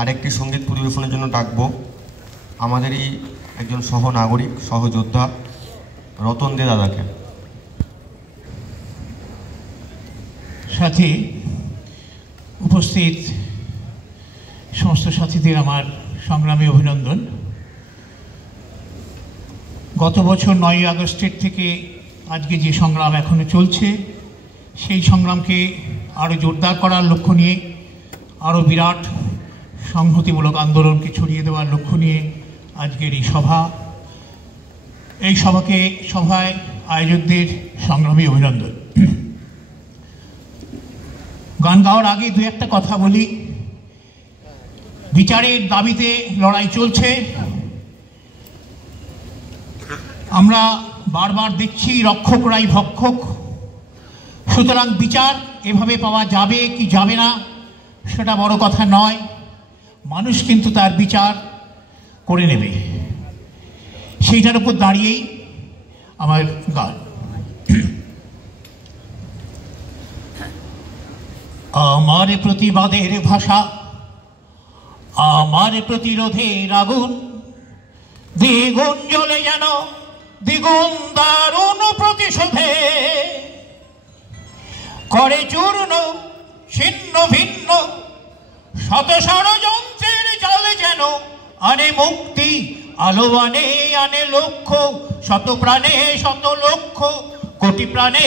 আরেকটি সঙ্গীত পরিবেশনের জন্য ডাকবো আমাদেরই একজন সহনাগরিক সহযোদ্ধা রতন দে দাদাকে। সাথে উপস্থিত সমস্ত সাথীদের আমার সংগ্রামী অভিনন্দন। গত বছর 9ই আগস্টের থেকে আজকে যে সংগ্রাম এখনো চলছে, সেই সংগ্রামকে আরও জোরদার করার লক্ষ্য নিয়ে, আরও বিরাট সংহতিমূলক আন্দোলনকে ছড়িয়ে দেওয়ার লক্ষ্য নিয়ে আজকের এই সভা। এই সভায় আয়োজকদের সংগ্রামী অভিনন্দন। গান গাওয়ার আগে দু একটা কথা বলি। বিচারের দাবিতে লড়াই চলছে। আমরা বারবার দেখছি রক্ষকরাই ভক্ষক। সুতরাং বিচার এভাবে পাওয়া যাবে কি যাবে না সেটা বড় কথা নয়, মানুষ কিন্তু তার বিচার করে নেবে। সেইটার উপর দাঁড়িয়েই আমার গান। আমার প্রতিবাদের ভাষা, আমার প্রতিরোধের আগুন, দ্বিগুণ জ্বলে যেন দ্বিগুণ দারুণ প্রতিশোধে, করে চূর্ণ ছিন্ন ভিন্ন শত ষড়যন্ত্রের জালে যেন আনে মুক্তি, আলো আনে লক্ষ্য, শত প্রাণে শত লক্ষ্য কোটি প্রাণে।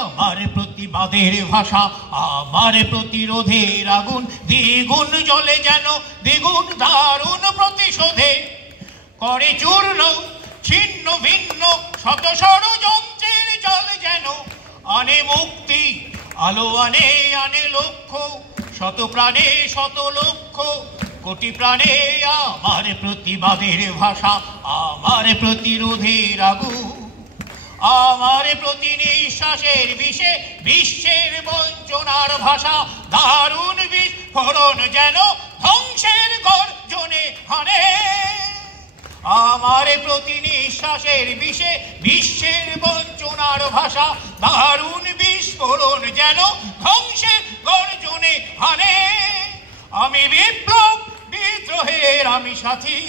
আমার প্রতিবাদের ভাষা, আমার প্রতিরোধের আগুন, দ্বিগুণ জ্বলে যেন দ্বিগুণ দারুণ প্রতিশোধে, করে চূর্ণ ছিন্ন ভিন্ন শত ষড়যন্ত্রের জালে যেন আনে মুক্তি, আলো আনে লক্ষ্য, শত প্রাণে শত লক্ষ্য কোটি প্রাণে। আমার প্রতিবাদের ভাষা, আমার প্রতিরোধের আগুন, আমার প্রতি নিঃশ্বাসের বিষে বিশ্বের বঞ্চনার ভাষা, দারুণ বিস্ফোরণ যেন ধ্বংসের গর্জনে হানে। আমার প্রতি নিঃশ্বাসের বিষে বিশ্বের বঞ্চনার ভাষা, দারুণ বিস্ফোরণ যেন ধ্বংসের গর্জনে হানে। আমি বিপ্লব বিদ্রোহের আমি সাথী,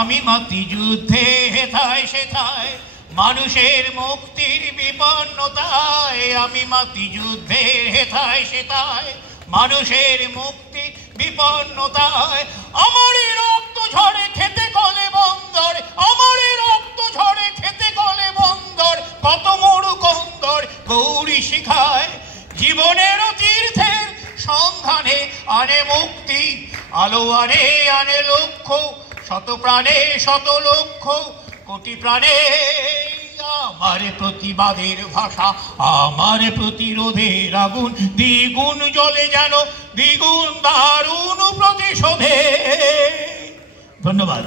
আমি মাতি যুদ্ধে হেথায় সেথায় মানুষের মুক্তির বিপন্নতায়। আমি মাতি যুদ্ধের হেথায় সেথায় মানুষের মুক্তির বিপন্নতায়। আমারই রক্ত ঝরে খেতে কলে বন্দর, আমারই রক্ত ঝরে খেতে কলে বন্দর, কত মরু কন্দর গৌরী শিখায়। জীবনের তীর্থের সন্ধানে আনে মুক্তি, আলো আনে লক্ষ্য, শত প্রাণে শত লক্ষ্য কোটি প্রাণে। আমার প্রতিবাদের ভাষা, আমার প্রতিরোধের আগুন, দ্বিগুণ জ্বলে যেন দ্বিগুণ দারুণ প্রতিশোধে। ধন্যবাদ।